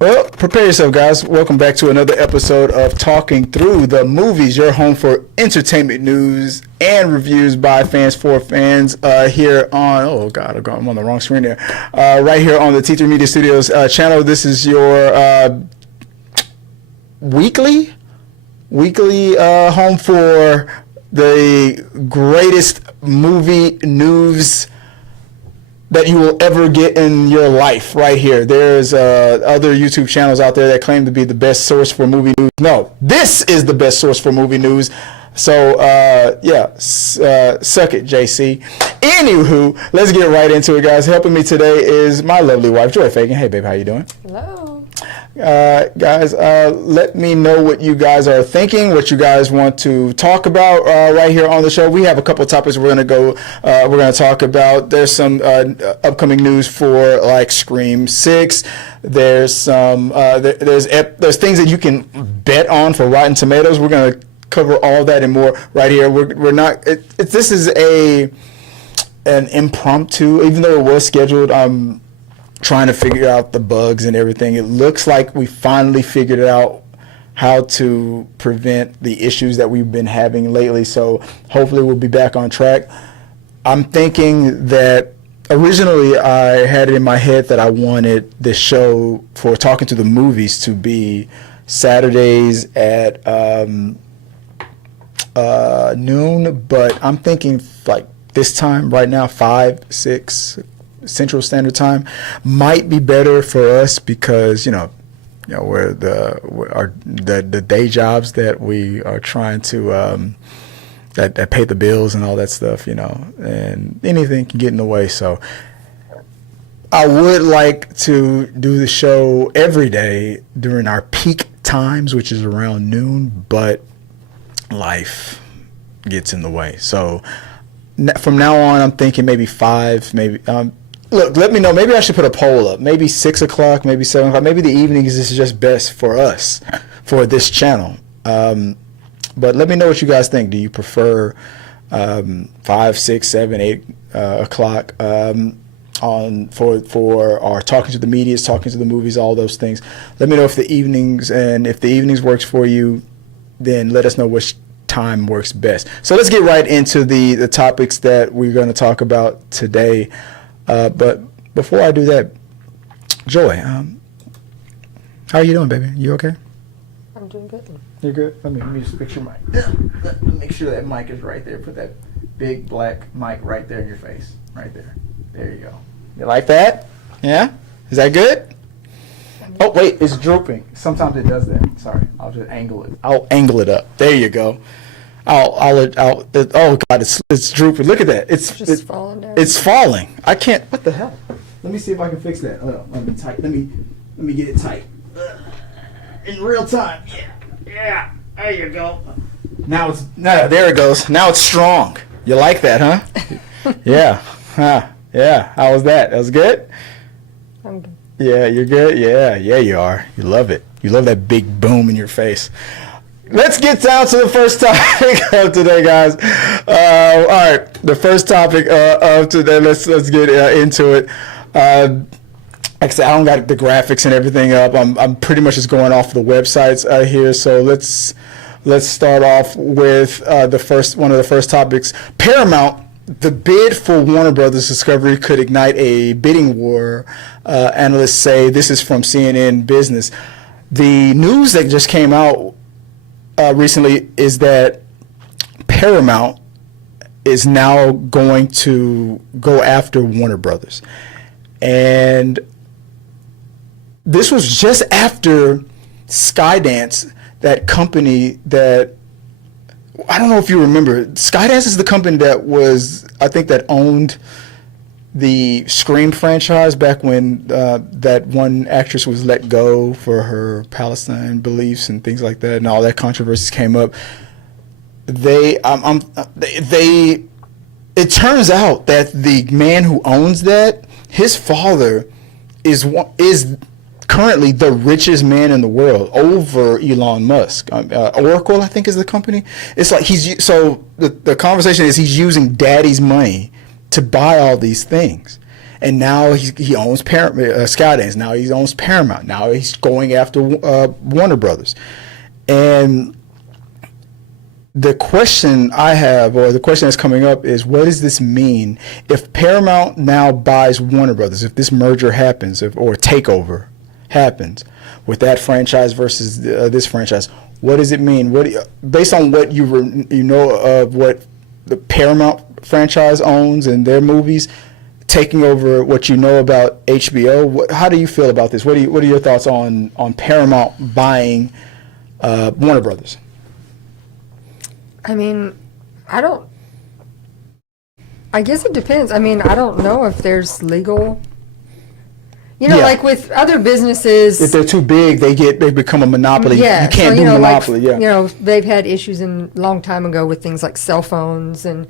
Well, prepare yourself, guys. Welcome back to another episode of Talking Through the Movies, your home for entertainment news and reviews by fans for fans. Here on, oh God, I'm on the wrong screen there. Right here on the T3Media Studios channel. This is your weekly home for the greatest movie news that you will ever get in your life. Right here, there's other YouTube channels out there that claim to be the best source for movie news. No, this is the best source for movie news. So suck it, JC. Anywho, let's get right into it, guys. Helping me today is my lovely wife, Joy Fagan. Hey babe, how you doing? Hello. Guys, let me know what you guys are thinking, what you guys want to talk about right here on the show. We have a couple of topics we're gonna talk about. There's some upcoming news for like Scream 6. There's some there's things that you can bet on for Rotten Tomatoes. We're gonna cover all that and more right here. We're not. This is an impromptu, even though it was scheduled. Trying to figure out the bugs and everything. It looks like we finally figured out how to prevent the issues that we've been having lately. So hopefully we'll be back on track. I'm thinking that originally I had it in my head that I wanted this show for Talking to the Movies to be Saturdays at noon, but I'm thinking like this time right now, 5, 6 Central Standard Time might be better for us because we're the day jobs that we are trying to that pay the bills and all that stuff, and anything can get in the way. So I would like to do the show every day during our peak times, which is around noon, but life gets in the way. So from now on, I'm thinking maybe 5, maybe. Look, let me know. Maybe I should put a poll up. Maybe 6 o'clock, maybe 7 o'clock. Maybe the evenings is just best for us, for this channel. But let me know what you guys think. Do you prefer 5, 6, 7, 8 o'clock on for our Talking to the Media, Talking to the Movies, all those things? Let me know if the evenings works for you. Then let us know which time works best. So let's get right into the topics that we're going to talk about today. But before I do that, Joy, how are you doing, baby? You okay? I'm doing good. You're good? Let me just fix your mic. Let me make sure that mic is right there. Put that big black mic right there in your face. Right there. There you go. You like that? Yeah? Is that good? Oh, wait, it's drooping. Sometimes it does that. Sorry. I'll just angle it. I'll angle it up. There you go. Oh God, it's drooping. Look at that. It's falling down. It's falling. I can't. What the hell? Let me see if I can fix that. Hold on. Let me tight. Let me get it tight. In real time. Yeah. There you go. There it goes. Now it's strong. You like that, huh? Yeah. Yeah. How was that? That was good. I'm good. Yeah, you're good. Yeah, you are. You love it. You love that big boom in your face. Let's get down to the first topic of today, guys. All right, the first topic of today. Let's get into it. Like I said, I don't got the graphics and everything up. I'm pretty much just going off the websites here. So let's start off with one of the first topics. Paramount. The bid for Warner Brothers Discovery could ignite a bidding war. Analysts say. This is from CNN Business. The news that just came out recently is that Paramount is now going to go after Warner Brothers. And this was just after Skydance, that company that, I don't know if you remember, Skydance is the company that that owned the Scream franchise back when that one actress was let go for her Palestine beliefs and things like that, and all that controversies came up. It turns out that the man who owns that, his father is currently the richest man in the world, over Elon Musk. Oracle, I think, is the company. It's like the conversation is he's using daddy's money to buy all these things. and now he owns Skydance. Now he owns Paramount. Now he's going after Warner Brothers. And the question I have, or the question that's coming up, is what does this mean if Paramount now buys Warner Brothers? If this merger happens, or takeover happens with that franchise versus this franchise, what does it mean? Based on what you know of what the Paramount franchise owns and their movies, taking over what you know about HBO, how do you feel about this? What are your thoughts on Paramount buying Warner Brothers? I mean, I guess it depends. I mean, I don't know if there's legal, like with other businesses. If they're too big, they become a monopoly. Yeah. You can't do monopoly. They've had issues a long time ago with things like cell phones and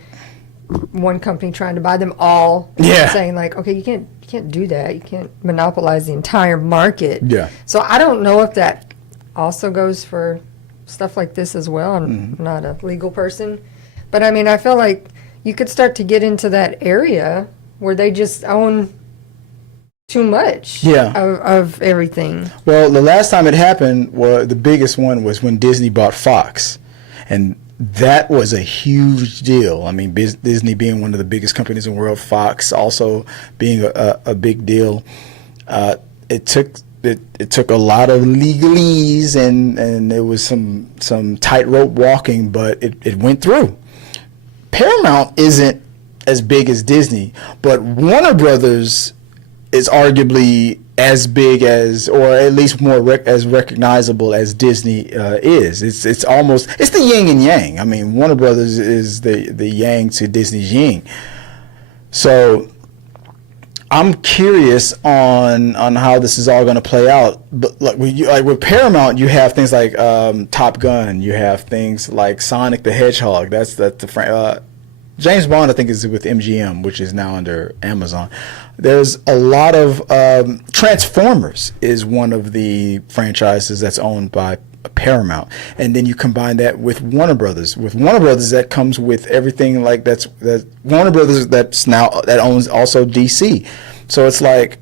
one company trying to buy them all. Yeah. Saying like, okay, you can't do that. You can't monopolize the entire market. Yeah. So I don't know if that also goes for stuff like this as well. I'm not a legal person, but I mean, I feel like you could start to get into that area where they just own too much of everything. Well, the last time it happened, the biggest one was when Disney bought Fox, and that was a huge deal. I mean, Disney being one of the biggest companies in the world, Fox also being a big deal. It took a lot of legalese and it was some tightrope walking, but it went through. Paramount isn't as big as Disney, but Warner Brothers is arguably as big as, or at least more as recognizable as Disney is. It's almost the yin and yang. I mean, Warner Brothers is the yang to Disney's yin. So I'm curious on how this is all going to play out. But like with Paramount, you have things like Top Gun. You have things like Sonic the Hedgehog. That's the James Bond, I think, is with MGM, which is now under Amazon. There's a lot of Transformers is one of the franchises that's owned by Paramount, and then you combine that with Warner Brothers. With Warner Brothers, that comes with everything like that Warner Brothers that owns also DC. So it's like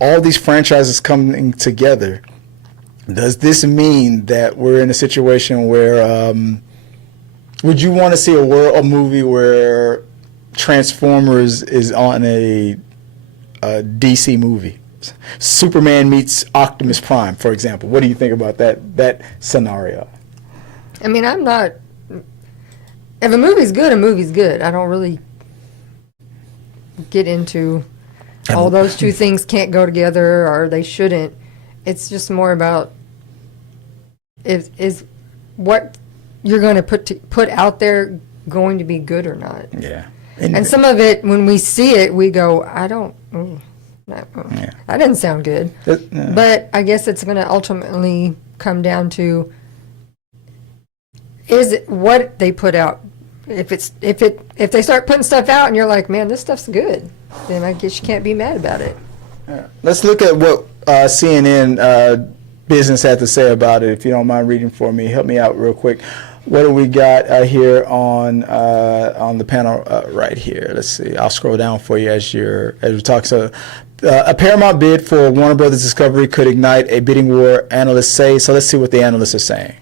all these franchises coming together. Does this mean that we're in a situation where would you want to see a movie where Transformers is on a DC movie? Superman meets Optimus Prime, for example. What do you think about that scenario? I mean, I'm not. If a movie's good, a movie's good. I don't really get into all those two things can't go together or they shouldn't. It's just more about is what you're going to put out there going to be good or not. Yeah. And some of it, when we see it, we go, that didn't sound good. But I guess it's going to ultimately come down to is it what they put out. If they start putting stuff out and you're like, man, this stuff's good, then I guess you can't be mad about it. Let's look at what CNN Business had to say about it. If you don't mind reading for me, help me out real quick. What do we got here on the panel right here? Let's see. I'll scroll down for you as we talk. So, a Paramount bid for Warner Brothers Discovery could ignite a bidding war, analysts say. So let's see what the analysts are saying.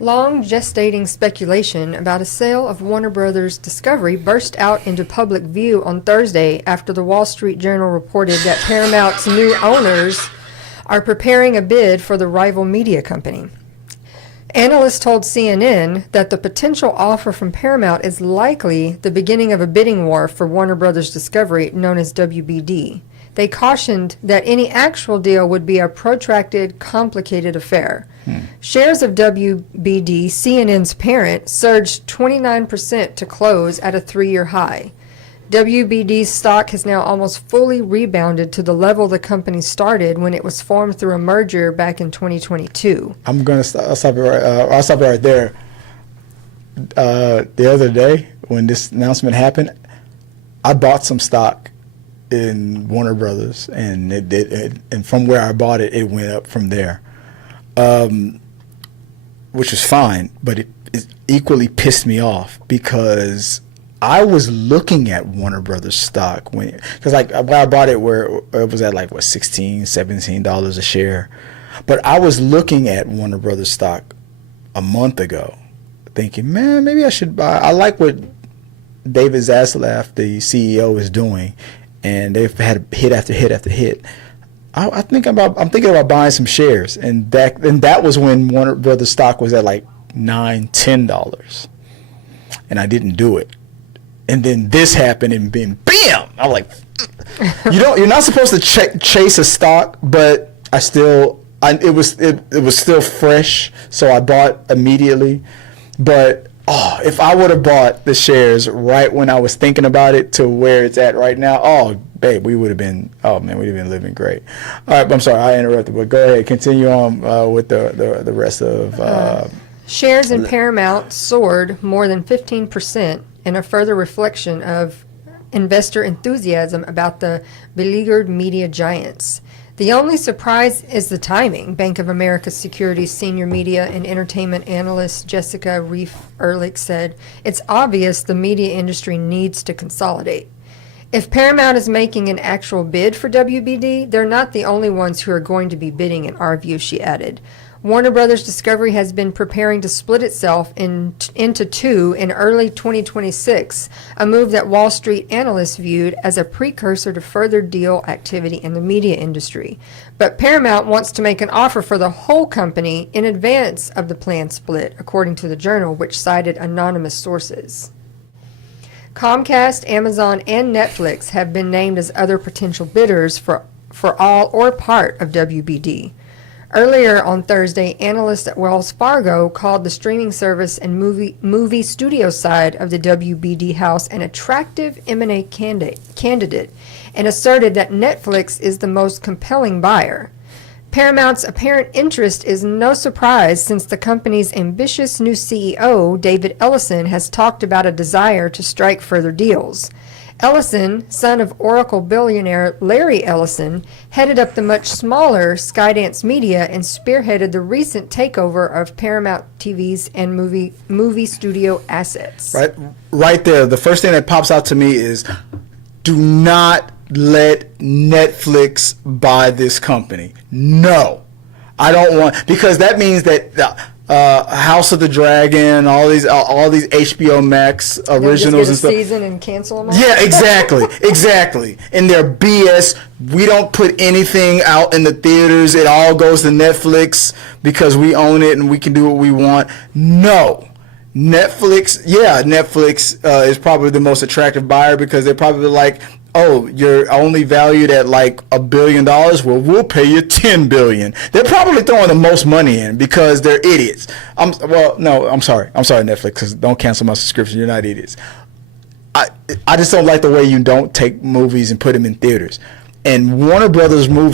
Long gestating speculation about a sale of Warner Brothers Discovery burst out into public view on Thursday after the Wall Street Journal reported that Paramount's new owners are preparing a bid for the rival media company. Analysts told CNN that the potential offer from Paramount is likely the beginning of a bidding war for Warner Brothers Discovery, known as WBD. They cautioned that any actual deal would be a protracted, complicated affair. Shares of WBD, CNN's parent, surged 29% to close at a 3-year high. WBD's stock has now almost fully rebounded to the level the company started when it was formed through a merger back in 2022. I'll stop it right there. The other day, when this announcement happened, I bought some stock in Warner Brothers, and and from where I bought it, it went up from there, which was fine. But it equally pissed me off because I was looking at Warner Brothers stock because like when I bought it, where it was at like what $16-17 a share, but I was looking at Warner Brothers stock a month ago, thinking, man, maybe I should buy. I like what David Zaslav, the CEO, is doing, and they've had hit after hit after hit. I'm thinking about buying some shares, and that was when Warner Brothers stock was at like $9-10, and I didn't do it. And then this happened, and then bam! I'm like, you're not supposed to chase a stock, but it was still fresh, so I bought immediately. But if I would have bought the shares right when I was thinking about it to where it's at right now, babe, we'd have been living great. All right, I'm sorry I interrupted, but go ahead, continue on with the rest of. Shares in Paramount soared more than 15%, in a further reflection of investor enthusiasm about the beleaguered media giants. The only surprise is the timing, Bank of America Securities senior media and entertainment analyst Jessica Reif-Ehrlich said. It's obvious the media industry needs to consolidate. If Paramount is making an actual bid for WBD, they're not the only ones who are going to be bidding, in our view, she added. Warner Brothers Discovery has been preparing to split itself into two in early 2026, a move that Wall Street analysts viewed as a precursor to further deal activity in the media industry. But Paramount wants to make an offer for the whole company in advance of the planned split, according to the Journal, which cited anonymous sources. Comcast, Amazon, and Netflix have been named as other potential bidders for all or part of WBD. Earlier on Thursday, analysts at Wells Fargo called the streaming service and movie studio side of the WBD house an attractive M&A candidate and asserted that Netflix is the most compelling buyer. Paramount's apparent interest is no surprise since the company's ambitious new CEO, David Ellison, has talked about a desire to strike further deals. Ellison, son of Oracle billionaire Larry Ellison, headed up the much smaller Skydance Media and spearheaded the recent takeover of Paramount TV's and movie studio assets. Right there, the first thing that pops out to me is, do not let Netflix buy this company. No, I don't want, because that means that House of the Dragon, all these HBO Max originals and stuff. Season and cancel them all. Yeah, exactly. And their BS. We don't put anything out in the theaters. It all goes to Netflix because we own it and we can do what we want. No. Netflix is probably the most attractive buyer because they're probably like, oh, you're only valued at like $1 billion. Well, we'll pay you $10 billion. They're probably throwing the most money in because they're idiots. I'm sorry, Netflix, because don't cancel my subscription. You're not idiots. I just don't like the way you don't take movies and put them in theaters. And Warner Brothers and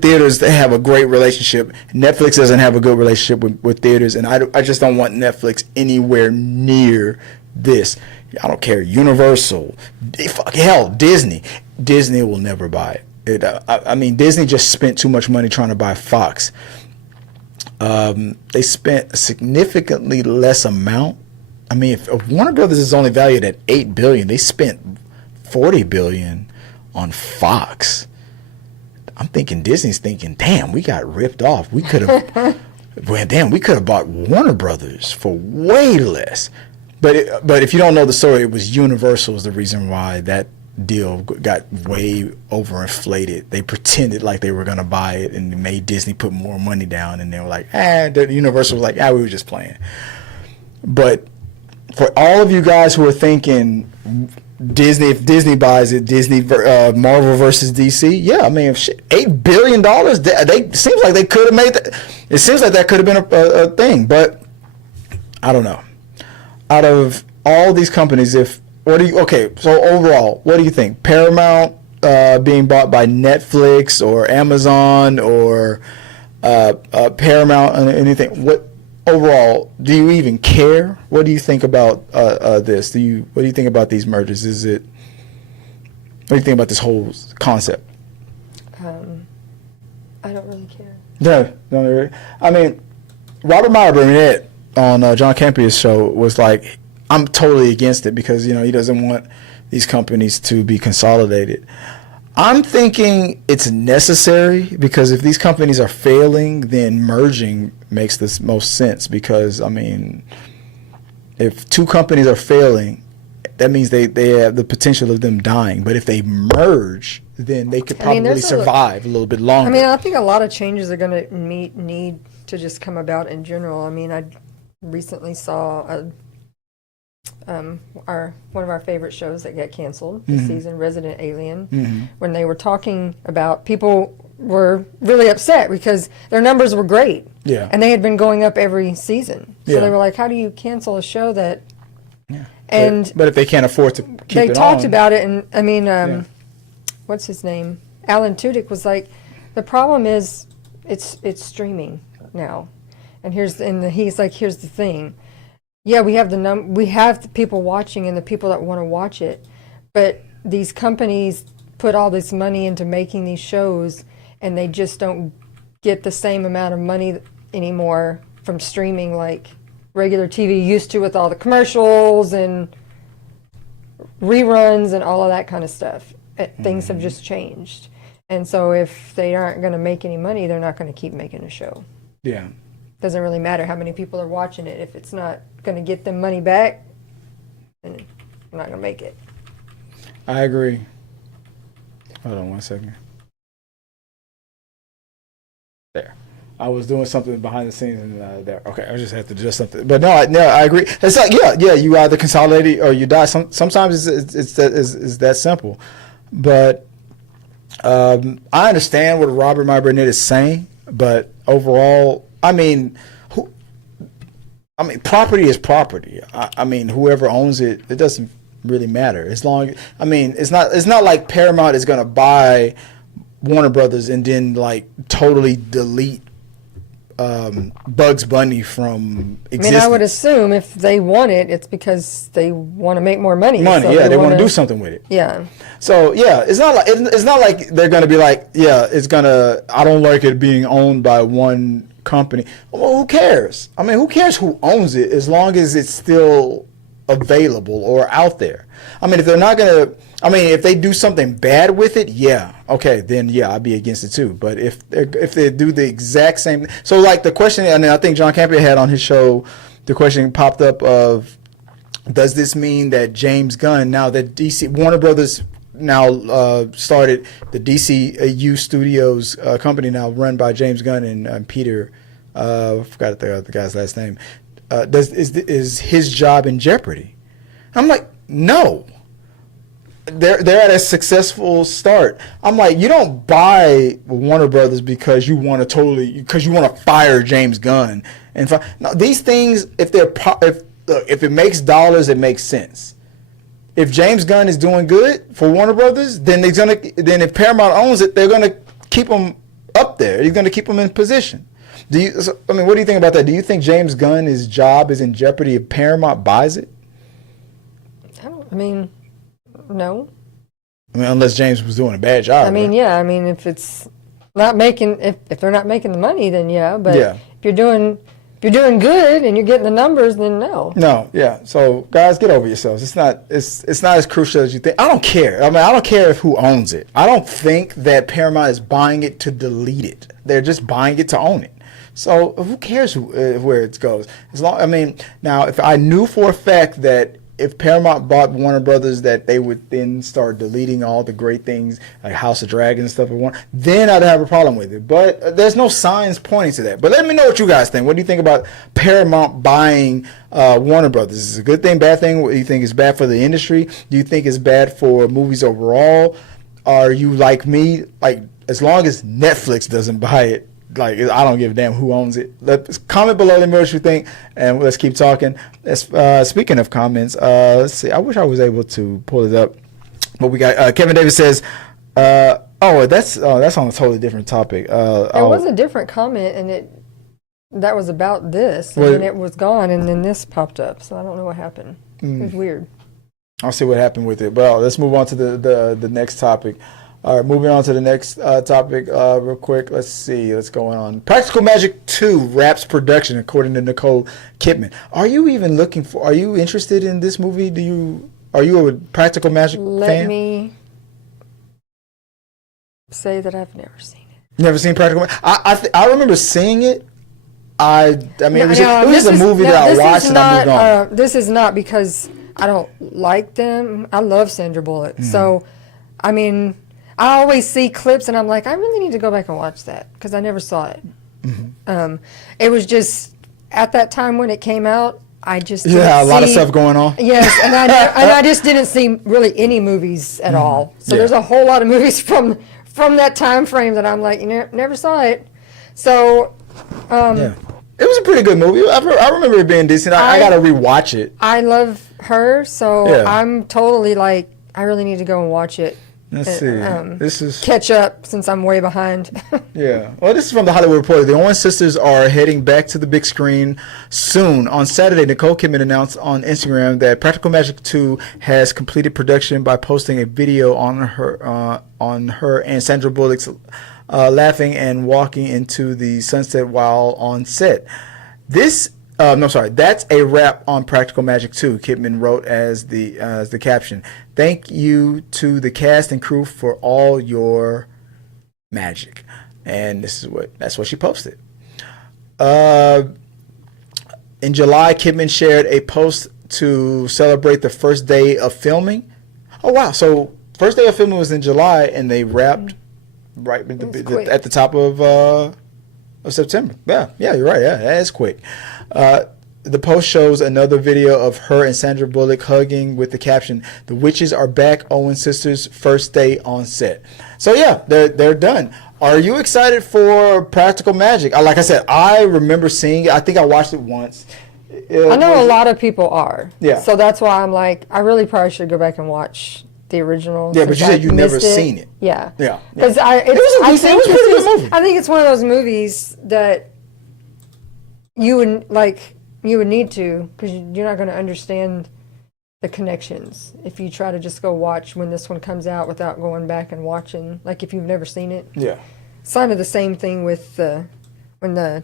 theaters, they have a great relationship. Netflix doesn't have a good relationship with theaters, and I just don't want Netflix anywhere near this. I don't care. Universal, hell, Disney. Disney will never buy it. I mean, Disney just spent too much money trying to buy Fox. They spent a significantly less amount. I mean, if Warner Brothers is only valued at $8 billion, they spent $40 billion on Fox. I'm thinking Disney's thinking, damn, we got ripped off. We could have, we could have bought Warner Brothers for way less. But if you don't know the story, it was Universal was the reason why that deal got way overinflated. They pretended like they were going to buy it and made Disney put more money down, and they were like, Universal was like, we were just playing. But for all of you guys who are thinking Disney, if Disney buys it, Marvel versus DC, yeah, I mean, if $8 billion, they seems like they could have made that. It seems like that could have been a thing, but I don't know. Out of all these companies, so overall, what do you think? Paramount being bought by Netflix or Amazon or Paramount and anything? What overall, do you even care? What do you think about this? What do you think about these mergers? What do you think about this whole concept? I don't really care. No, really. I mean, Robert Meyer Burnett on John Campia's show was like, I'm totally against it because, you know, he doesn't want these companies to be consolidated. I'm thinking it's necessary because if these companies are failing, then merging makes the most sense because, I mean, if two companies are failing, that means they have the potential of them dying. But if they merge, then they could probably survive a little bit longer. I mean, I think a lot of changes are going to need to just come about in general. I mean, I recently saw one of our favorite shows that got canceled this season, Resident Alien, when they were talking about people were really upset because their numbers were great. Yeah. And they had been going up every season. So they were like, how do you cancel a show that... Yeah. And but if they can't afford to keep it on... They talked about it, and I mean, what's his name? Alan Tudyk was like, the problem is it's streaming now. And he's like, here's the thing. Yeah, we have the people watching and the people that want to watch it, but these companies put all this money into making these shows, and they just don't get the same amount of money anymore from streaming like regular TV used to, with all the commercials and reruns and all of that kind of stuff. Things have just changed, and so if they aren't going to make any money, they're not going to keep making a show. Yeah. Doesn't really matter how many people are watching it. If it's not going to get them money back, then they're not going to make it. I agree. Hold on 1 second. There. I was doing something behind the scenes and there. Okay, I just had to adjust something. But no, I agree. It's like, yeah, you either consolidate or you die. Sometimes it's that simple. But I understand what Robert My Burnett is saying, but overall, I mean, property is property. I mean, whoever owns it, it doesn't really matter. As long, I mean, it's not like Paramount is gonna buy Warner Brothers and then like totally delete Bugs Bunny from existence. I mean, I would assume if they want it, it's because they want to make more money. So they want to do something with it. Yeah. So yeah, it's not like they're gonna be like, I don't like it being owned by one company. Well, who cares? I mean, who cares who owns it as long as it's still available or out there? I mean, if they're not gonna, if they do something bad with it, then I'd be against it too. But if they do the exact same, so like the question, and I think John Campion had on his show, the question popped up of, does this mean that James Gunn, now that Warner Brothers now started the DCU Studios company now run by James Gunn and Peter, I forgot the guy's last name, is his job in jeopardy? I'm like, no. They're at a successful start. I'm like, you don't buy Warner Brothers because you want to fire James Gunn no, these things, if it makes dollars, it makes sense. If James Gunn is doing good for Warner Brothers, then if Paramount owns it, they're gonna keep him up there. You're gonna keep him in position. What do you think about that? Do you think James Gunn's job is in jeopardy if Paramount buys it? No. Unless James was doing a bad job. If it's not making, if they're not making the money, then but if you're doing good and you're getting the numbers, then no. No, yeah. So guys, get over yourselves. It's not as crucial as you think. I don't care. I don't care who owns it. I don't think that Paramount is buying it to delete it. They're just buying it to own it. So who cares where it goes? Now if I knew for a fact that if Paramount bought Warner Brothers, that they would then start deleting all the great things like House of Dragons and stuff, then I'd have a problem with it. But there's no signs pointing to that. But let me know what you guys think. What do you think about Paramount buying Warner Brothers? Is it a good thing, bad thing? What do you think is bad for the industry? Do you think it's bad for movies overall? Are you like me? Like, as long as Netflix doesn't buy it, like, I don't give a damn who owns it. Comment below, let me know what you think, and let's keep talking. Speaking of comments, let's see. I wish I was able to pull it up. But we got Kevin Davis says, that's on a totally different topic. There was a different comment, and that was about this, and then it was gone, and then this popped up. So I don't know what happened. It was weird. I'll see what happened with it. But let's move on to the next topic. All right, moving on to the next topic real quick. Let's see what's going on. Practical Magic 2 wraps production, according to Nicole Kidman. Are you even looking for? Are you interested in this movie? Are you a Practical Magic fan? Let me say that I've never seen it. Never seen Practical Magic? I remember seeing it. I mean, it was just a movie that I watched and I moved on. This is not because I don't like them. I love Sandra Bullock. So, I mean, I always see clips and I'm like, I really need to go back and watch that because I never saw it. It was just at that time when it came out, I just didn't a lot of stuff going on. Yes, and I just didn't see really any movies at all. So there's a whole lot of movies from that time frame that I'm like, never saw it. So, it was a pretty good movie. I remember it being decent. I got to rewatch it. I love her, so I'm totally like, I really need to go and watch it. Let's see. This is catch up since I'm way behind. Yeah. Well, this is from the Hollywood Reporter. The Owens sisters are heading back to the big screen soon. On Saturday, Nicole Kidman announced on Instagram that Practical Magic 2 has completed production by posting a video on her and Sandra Bullock's laughing and walking into the sunset while on set. That's a wrap on Practical Magic 2, Kidman wrote as the caption. Thank you to the cast and crew for all your magic. And that's what she posted. In July, Kidman shared a post to celebrate the first day of filming. Oh, wow. So first day of filming was in July, and they wrapped right at the top of September. Yeah, you're right. Yeah, that is quick. The post shows another video of her and Sandra Bullock hugging with the caption, "The witches are back, Owen sisters, first day on set." So yeah, they're done. Are you excited for Practical Magic? Like I said, I remember seeing it. I think I watched it once. I know a lot of people are. Yeah. So that's why I'm like, I really probably should go back and watch the original. Yeah, but you said you've never seen it. Yeah. Yeah. Because it was a pretty good movie. I think it's one of those movies that you would need to, because you're not going to understand the connections if you try to just go watch when this one comes out without going back and watching, like if you've never seen it. Yeah. It's kind of the same thing with when the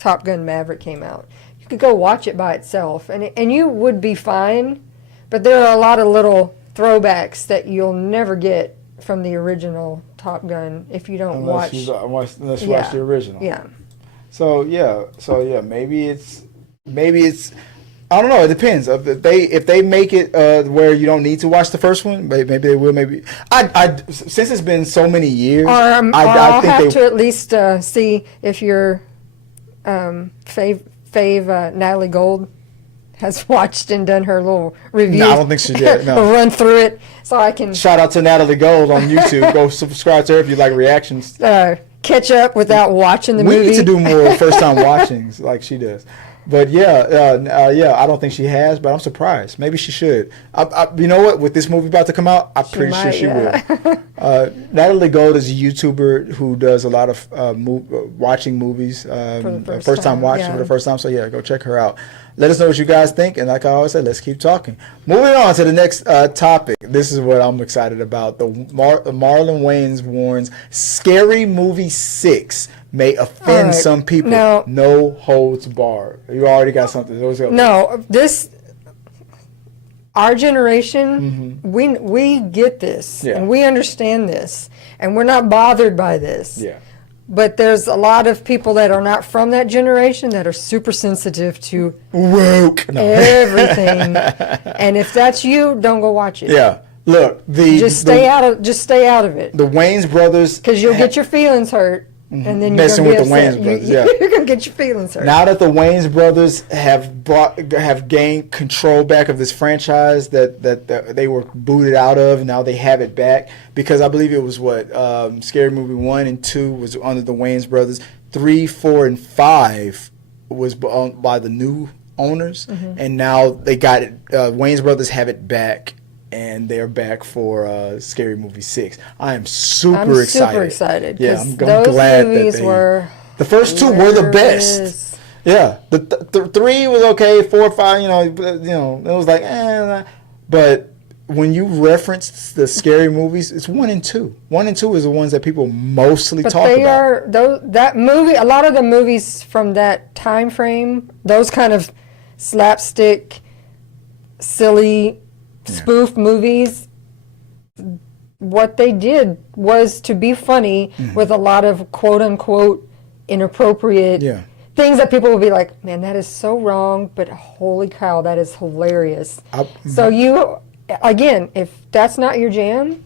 Top Gun Maverick came out. You could go watch it by itself, and you would be fine, but there are a lot of little throwbacks that you'll never get from the original Top Gun if you don't unless you watch the original. Yeah. So maybe it's I don't know. It depends. If they make it where you don't need to watch the first one, maybe they will. Maybe since it's been so many years, I think I'll have to at least see if your fave Natalie Gold has watched and done her little review. No, I don't think she did. No. Run through it so I can. Shout out to Natalie Gold on YouTube. Go subscribe to her if you like reactions. Catch up without watching the movie. We need to do more first time watchings like she does. But I don't think she has, but I'm surprised. Maybe she should. You know what? With this movie about to come out, I'm pretty sure she will. Natalie Gold is a YouTuber who does a lot of watching movies, first time watching for the first time. So yeah, go check her out. Let us know what you guys think, and like I always say, let's keep talking. Moving on to the next topic. This is what I'm excited about. The Marlon Wayans warns Scary Movie 6 may offend some people. No holds barred. You already got something. No, our generation, we get this, and we understand this, and we're not bothered by this. Yeah. But there's a lot of people that are not from that generation that are super sensitive to everything. And if that's you, don't go watch it. Yeah. Look, just stay out of it. The Wayans brothers, because you'll get your feelings hurt, and then messing you're with the upset. Wayans brothers. You're gonna get your feelings hurt. Now that the Wayans brothers have gained control back of this franchise that they were booted out of, now they have it back because I believe it was Scary Movie 1 and 2 was under the Wayans brothers. 3, 4, and 5 was owned by the new owners, and now they got it. Wayans brothers have it back. And they're back for Scary Movie 6. I am super excited. Yeah, I'm glad that the first two were the best. Yeah, the 3 was okay. 4, 5, it was like, but when you reference the scary movies, it's 1 and 2. 1 and 2 is the ones that people mostly But talk they about. are that movie. A lot of the movies from that time frame, those kind of slapstick, silly, spoof movies. What they did was to be funny with a lot of quote unquote inappropriate things that people will be like, man, that is so wrong, but holy cow, that is hilarious. So you, again, if that's not your jam,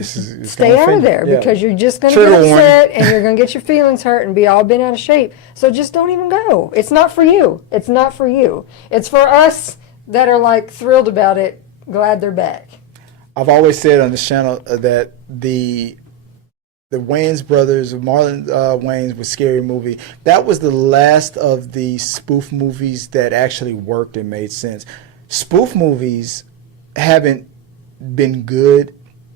stay out of there because you're just going to get upset and you're going to get your feelings hurt and be all bent out of shape. So just don't even go. It's not for you. It's not for you. It's for us that are like thrilled about it, glad they're back. I've always said on this channel that the Wayans brothers, Marlon Wayans with Scary Movie, that was the last of the spoof movies that actually worked and made sense. Spoof movies haven't been good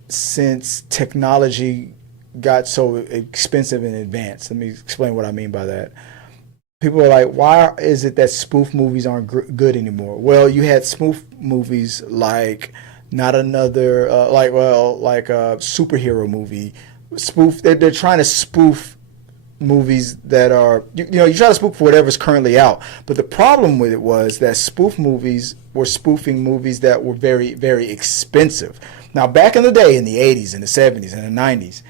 since technology got so expensive and advanced. Let me explain what I mean by that. People are like, why is it that spoof movies aren't good anymore? Well, you had spoof movies like not another, like a superhero movie. They're trying to spoof movies that are, you try to spoof whatever's currently out. But the problem with it was that spoof movies were spoofing movies that were very, very expensive. Now, back in the day, in the 80s, and the 70s, and the 90s,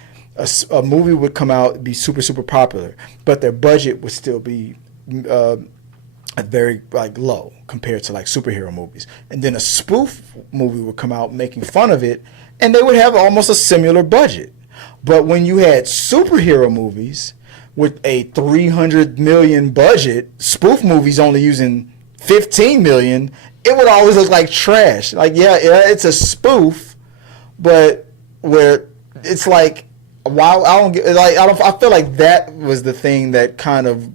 a movie would come out, be super, super popular, but their budget would still be very low compared to like superhero movies. And then a spoof movie would come out making fun of it, and they would have almost a similar budget. But when you had superhero movies with a $300 million budget, spoof movies only using $15 million, it would always look like trash. Like, yeah, it's a spoof, but where it's like, wow, I feel like that was the thing that kind of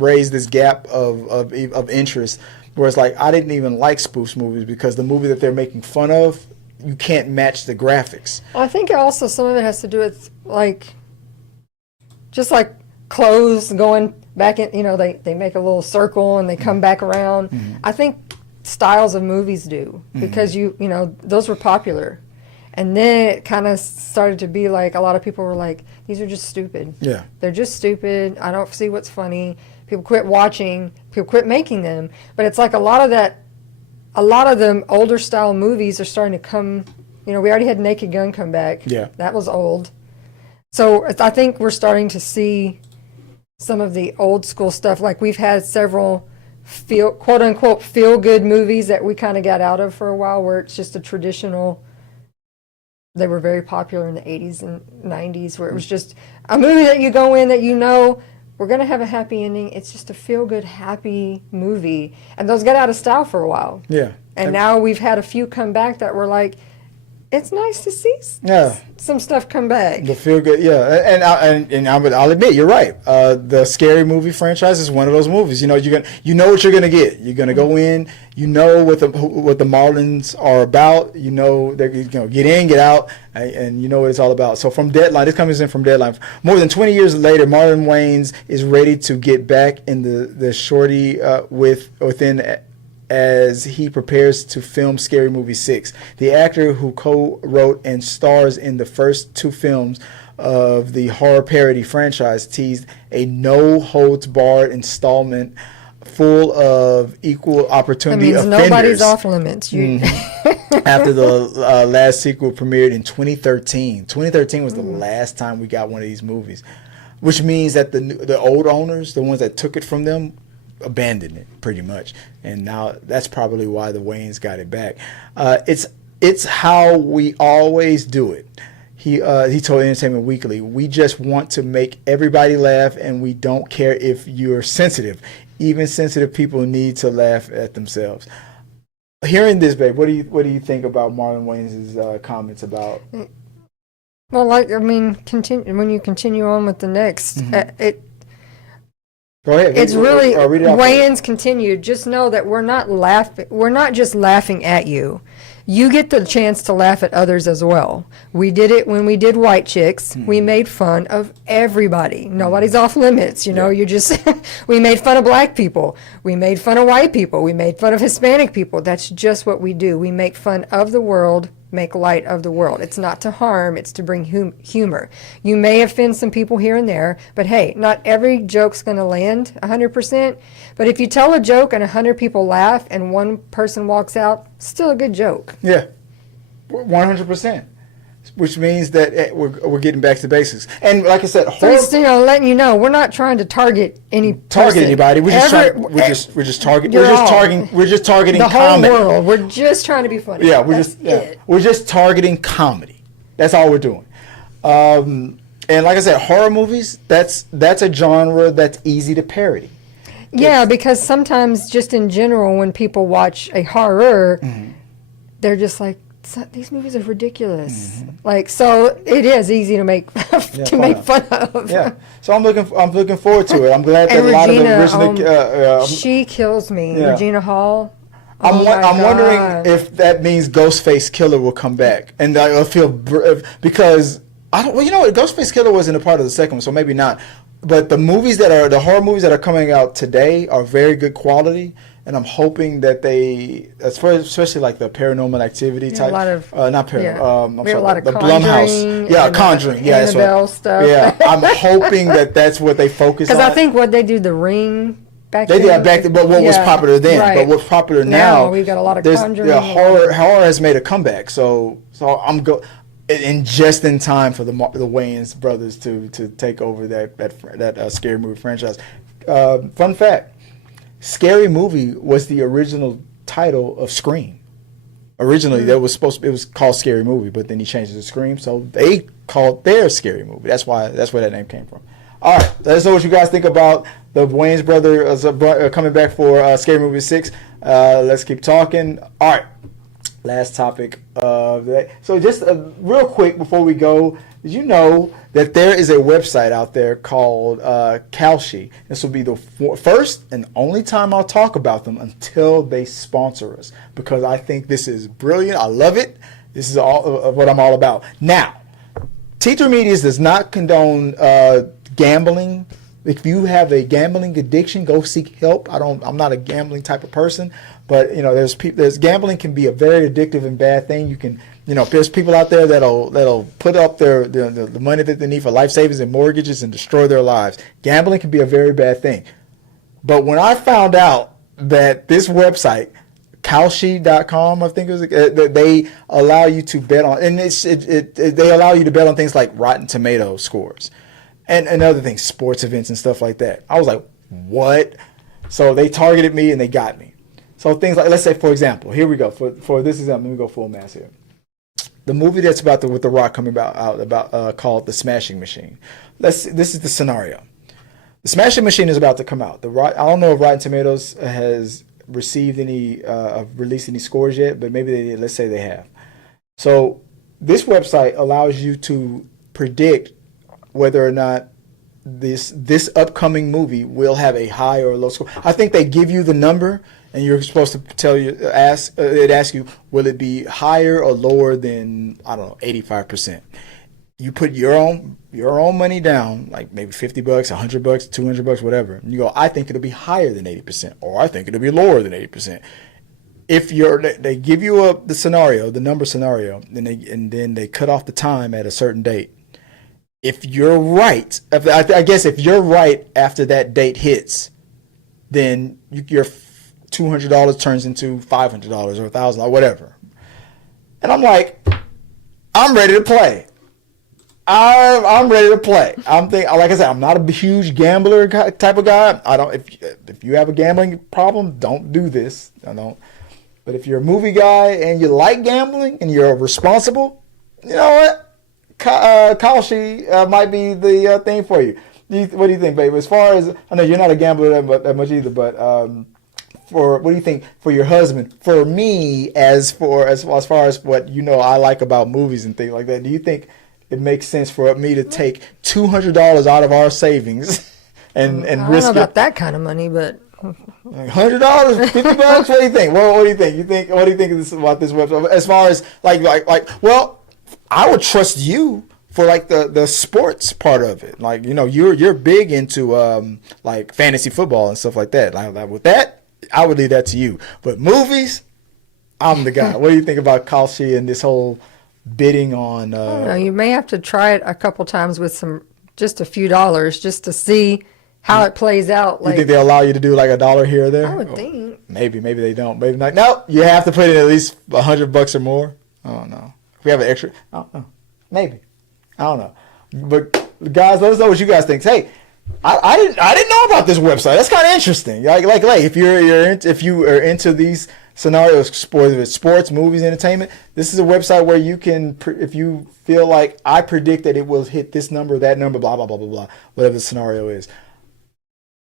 raised this gap of interest, where it's like I didn't even like spoof movies because the movie that they're making fun of, you can't match the graphics. Well, I think also some of it has to do with just like clothes going back in, they make a little circle and they come back around. Mm-hmm. I think styles of movies do because those were popular. And then it kind of started to be like a lot of people were like, these are just stupid. Yeah. They're just stupid. I don't see what's funny. People quit watching. People quit making them. But it's like a lot of the older style movies are starting to come. We already had Naked Gun come back. Yeah. That was old. So I think we're starting to see some of the old school stuff. Like we've had several quote unquote feel good movies that we kind of got out of for a while where it's just a traditional. They were very popular in the 80s and 90s where it was just a movie that you go in that we're going to have a happy ending. It's just a feel-good, happy movie. And those got out of style for a while. Yeah. And now we've had a few come back that were like, it's nice to see some stuff come back. The feel-good, yeah. And I'll admit, you're right. The Scary Movie franchise is one of those movies. You know what you're going to get. You're going to go in. You know what the Marlins are about. You know they're get in, get out, and you know what it's all about. So from Deadline, this comes in from Deadline. More than 20 years later, Marlon Wayans is ready to get back in the shorty within as he prepares to film Scary Movie 6. The actor who co-wrote and stars in the first two films of the horror parody franchise teased a no-holds-barred installment full of equal opportunity offenders. That means nobody's off limits. After the last sequel premiered in 2013. 2013 was the last time we got one of these movies, which means that the old owners, the ones that took it from them, abandoned it pretty much, and now that's probably why the Wayans got it back. It's how we always do it. He told Entertainment Weekly, "We just want to make everybody laugh, and we don't care if you're sensitive. Even sensitive people need to laugh at themselves." Hearing this, babe, what do you think about Marlon Wayans' comments about? Well, when you continue on with the next, Go ahead. It's really Wayans continued. Just know that we're not laughing. We're not just laughing at you. You get the chance to laugh at others as well. We did it when we did White Chicks. We made fun of everybody. Nobody's off limits. You know, you just, we made fun of black people. We made fun of white people. We made fun of Hispanic people. That's just what we do. We make fun of the world, make light of the world. It's not to harm, it's to bring humor. You may offend some people here and there, but hey, not every joke's going to land 100%. But if you tell a joke and 100 people laugh and one person walks out, still a good joke. Yeah, 100%. Which means that we're getting back to basics. And like I said, So, you know, letting you know, we're not trying to target anybody. We're just targeting the comedy. whole world. We're just trying to be funny. Yeah, we're just targeting comedy. That's all we're doing. And like I said, horror movies, that's a genre that's easy to parody. Yeah, because sometimes just in general when people watch a horror, they're just like, these movies are ridiculous. Like, so it is easy to make fun of. Yeah. So I'm looking forward to it. I'm glad that a lot of the original she kills me. Yeah. Regina Hall. I'm wondering if that means Ghostface Killer will come back, and I feel because I don't. Well, you know what? Ghostface Killer wasn't a part of the second one, so maybe not. But the horror movies that are coming out today are very good quality. And I'm hoping that especially like the Paranormal Activity type, a lot of, not paranormal. we have a lot of the Conjuring, Blumhouse, Conjuring, Annabelle stuff. Yeah, I'm hoping that's what they focus on. Because I think what they do, The Ring back then. But what was popular then? Right. But what's popular now? We've got a lot of Conjuring. Yeah, horror has made a comeback. So I'm just in time for the Wayans brothers to take over that scary movie franchise. Fun fact. Scary Movie was the original title of Scream. Originally, it was called Scary Movie, but then he changed it to Scream, so they called their Scary Movie. That's where that name came from. All right, let us know what you guys think about the Wayans brothers coming back for Scary Movie 6. Let's keep talking. All right, last topic of the day. So just real quick before we go, did you know that there is a website out there called Kalshi? This will be the first and only time I'll talk about them until they sponsor us, because I think this is brilliant. I love it. This is all what I'm all about. Now, T3Movies does not condone gambling. If you have a gambling addiction, go seek help. I'm not a gambling type of person, but you know, there's gambling can be a very addictive and bad thing. You can. You know, there's people out there that'll put up the money that they need for life savings and mortgages and destroy their lives. Gambling can be a very bad thing. But when I found out that this website, Kalshi.com, I think it was, that they allow you to bet on, and they allow you to bet on things like Rotten Tomato scores and other things, sports events and stuff like that. I was like, what? So they targeted me and they got me. So things like, let's say, for example, here we go. For this example, let me go full mass here. The movie that's with The Rock coming out called The Smashing Machine. This is the scenario. The Smashing Machine is about to come out. I don't know if Rotten Tomatoes has received released any scores yet, but maybe let's say they have. So this website allows you to predict whether or not this upcoming movie will have a high or a low score. I think they give you the number, and you're supposed to it asks you, will it be higher or lower than, I don't know, 85%. You put your own money down, like maybe $50, $100, $200, whatever. And you go, I think it'll be higher than 80%, or I think it'll be lower than 80%. If they give you the number scenario, and then they cut off the time at a certain date. If you're right, I guess if you're right after that date hits, then your $200 turns into $500 or $1,000 or whatever. And I'm like, I'm ready to play. I'm ready to play. Like I said, I'm not a huge gambler type of guy. I don't. If you have a gambling problem, don't do this. I don't. But if you're a movie guy and you like gambling and you're responsible, you know what? Kalshi might be the thing for you. What do you think, babe? As far as, I know you're not a gambler that much either, but what do you think for your husband? For me, as far as what I like about movies and things like that, do you think it makes sense for me to take $200 out of our savings and I don't risk know it? about that kind of money, but $100, $50. What do you think? What do you think? What do you think of this, about this website? As far as well, I would trust you for like the sports part of it. Like, you know, you're big into like fantasy football and stuff like that. Like with that, I would leave that to you. But movies, I'm the guy. What do you think about Kalshi and this whole bidding on? I don't know, you may have to try it a couple times with just a few dollars just to see how it plays out. You think they allow you to do like $1 here or there? I would think. Maybe they don't. Maybe not. No, you have to put in at least $100 or more. I don't know. If we have an extra, I don't know. Maybe. I don't know. But guys, let us know what you guys think. Hey, I didn't know about this website. That's kind of interesting. Like if if you are into these scenarios, sports, movies, entertainment, this is a website where you can, if you feel like I predict that it will hit this number, that number, blah blah blah blah blah, whatever the scenario is.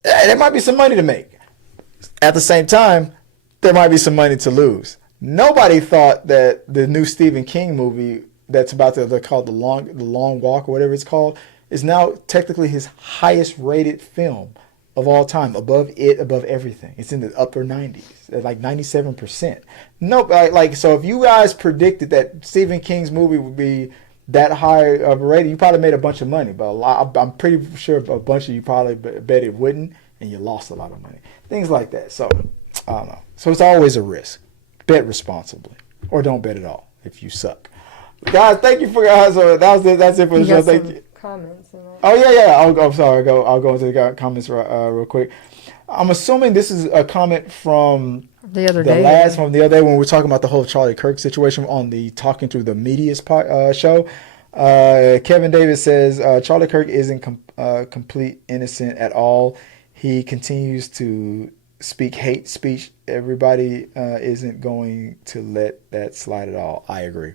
There might be some money to make. At the same time, there might be some money to lose. Nobody thought that the new Stephen King movie that's about to, they're called the Long Walk or whatever it's called, is now technically his highest rated film of all time, above everything. It's in the upper 90s, at like 97%. So if you guys predicted that Stephen King's movie would be that high of a rating, you probably made a bunch of money, but I'm pretty sure a bunch of you probably bet it wouldn't, and you lost a lot of money. Things like that. So, I don't know. So it's always a risk. Bet responsibly, or don't bet at all if you suck. Guys, thank you for guys. That's it for the show. Thank you. Comments. Oh yeah. I'm sorry. I'll go into the comments real quick. I'm assuming this is a comment from the other day when we were talking about the whole Charlie Kirk situation on the Talking Through the Media's show. Kevin Davis says Charlie Kirk isn't complete innocent at all. He continues to speak hate speech. Everybody isn't going to let that slide at all. I agree.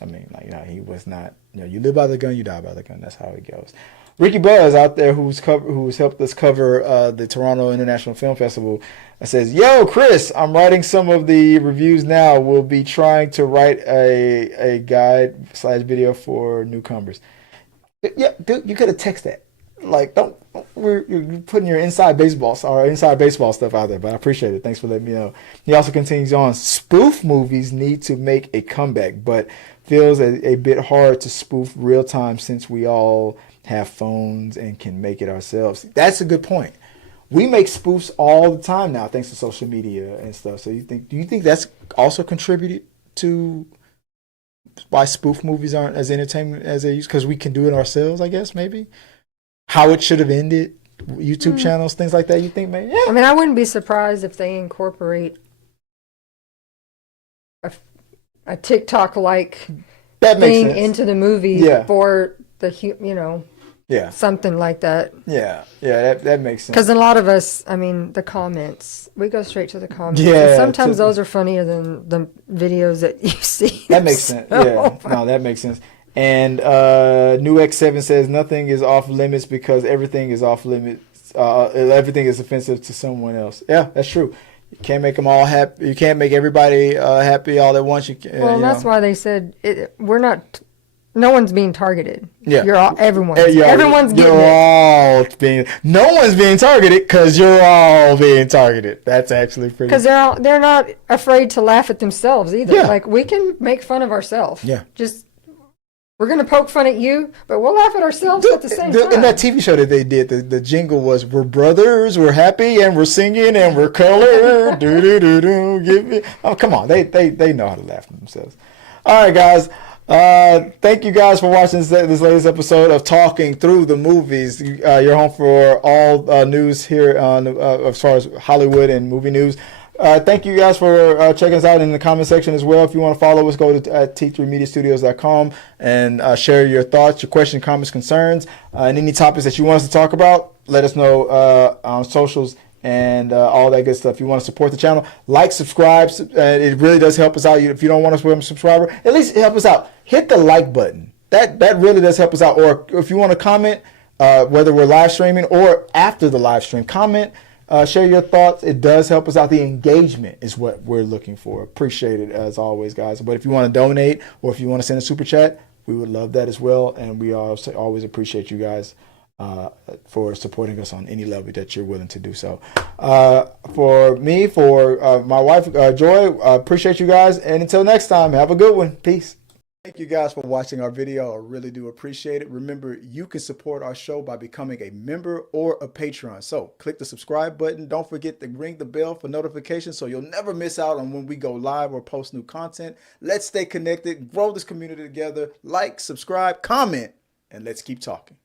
I mean, he was not. You live by the gun, you die by the gun. That's how it goes. Ricky Buzz out there, who's helped us cover the Toronto International Film Festival, says, "Yo, Chris, I'm writing some of the reviews now. We'll be trying to write a guide/video for newcomers." Yeah, dude, you could have texted that. Like, you're putting your inside baseball stuff out there, but I appreciate it. Thanks for letting me know. He also continues on, spoof movies need to make a comeback, but feels a bit hard to spoof real time since we all have phones and can make it ourselves. That's a good point. We make spoofs all the time now, thanks to social media and stuff. So do you think that's also contributed to why spoof movies aren't as entertainment as they used? Because we can do it ourselves, I guess, maybe? How it should have ended, YouTube channels, things like that, you think, man? Yeah. I mean, I wouldn't be surprised if they incorporate a TikTok-like thing into the movie for the, something like that. Yeah, that makes sense. Because a lot of us, I mean, the comments, we go straight to the comments. Yeah. And sometimes those are funnier than the videos that you see. That makes sense. Yeah, no, that makes sense. And New X7 says nothing is off limits because everything is off limits. Everything is offensive to someone else. Yeah, that's true. You can't make them all happy. You can't make everybody happy all at once. That's why they said we're not. No one's being targeted. Yeah, everyone's getting it. No one's being targeted because you're all being targeted. That's actually pretty. Because they're not afraid to laugh at themselves either. Yeah. Like, we can make fun of ourselves. Yeah. We're going to poke fun at you, but we'll laugh at ourselves at the same time. In that TV show that they did, the jingle was, "We're brothers, we're happy, and we're singing, and we're colored." Do do do do. Give me. Oh, come on, they know how to laugh at themselves. All right, guys. Thank you guys for watching this latest episode of Talking Through the Movies. You're home for all news here on as far as Hollywood and movie news. Thank you guys for checking us out in the comment section as well. If you want to follow us, go to T3Mediastudios.com and share your thoughts, your questions, comments, concerns, and any topics that you want us to talk about. Let us know on socials and all that good stuff. If you want to support the channel, like, subscribe. It really does help us out. If you don't want us to become a subscriber, at least help us out. Hit the like button. That really does help us out. Or if you want to comment, whether we're live streaming or after the live stream, comment. Share your thoughts. It does help us out. The engagement is what we're looking for. Appreciate it as always, guys. But if you want to donate or if you want to send a super chat, we would love that as well. And we also always appreciate you guys for supporting us on any level that you're willing to do so. For me, for my wife, Joy, appreciate you guys. And until next time, have a good one. Peace. Thank you guys for watching our video. I really do appreciate it. Remember, you can support our show by becoming a member or a patron. So click the subscribe button. Don't forget to ring the bell for notifications so you'll never miss out on when we go live or post new content. Let's stay connected, grow this community together. Like, subscribe, comment, and let's keep talking.